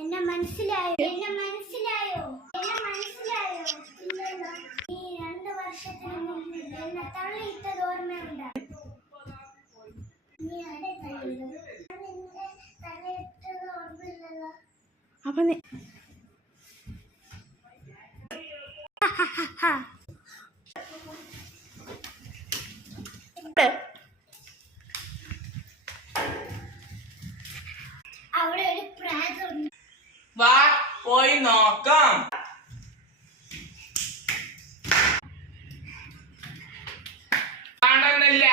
എന്നെ മനസ്സിലായോ? എന്നെ മനസ്സിലായോ? എന്നെ മനസ്സിലായോ? ഇല്ലല്ലോ. ഈ 2 വർഷത്തിന് മുമ്പ് എന്നെ തള്ളിയിട്ടത് ഓർമ്മയുണ്ടോ? നീ ആരെ തള്ളിയത്? നിന്നെ തള്ളിയിട്ടത് ഓർമ്മയില്ലല്ലോ. അപ്പൊ അവിടെ ഒരു പ്രാതുണ്ട്. വാ പോയി നോക്കാം. കാണുന്നില്ല.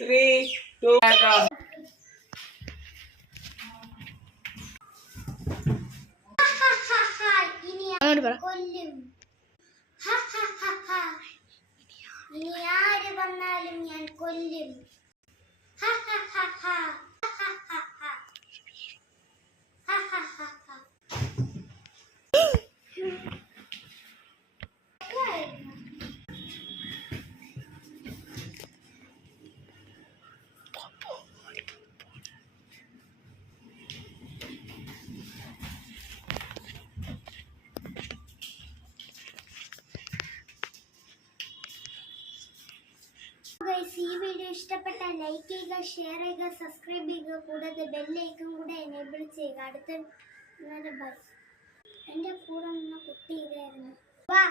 Three, two, കൊല്ലും. ഇനി ആര് വന്നാലും ഞാൻ കൊല്ലും. ഈ വീഡിയോ ഇഷ്ടപ്പെട്ടാൽ ലൈക്ക് ചെയ്യുക, ഷെയർ ചെയ്യുക, സബ്സ്ക്രൈബ് ചെയ്യുക, കൂടാതെ ബെല്ലൈക്കൺ കൂടെ എനേബിൾ ചെയ്യുക. അടുത്ത ബൈ. എൻ്റെ കൂടെ നിന്ന് കുട്ടി ഇതായിരുന്നു. വാ.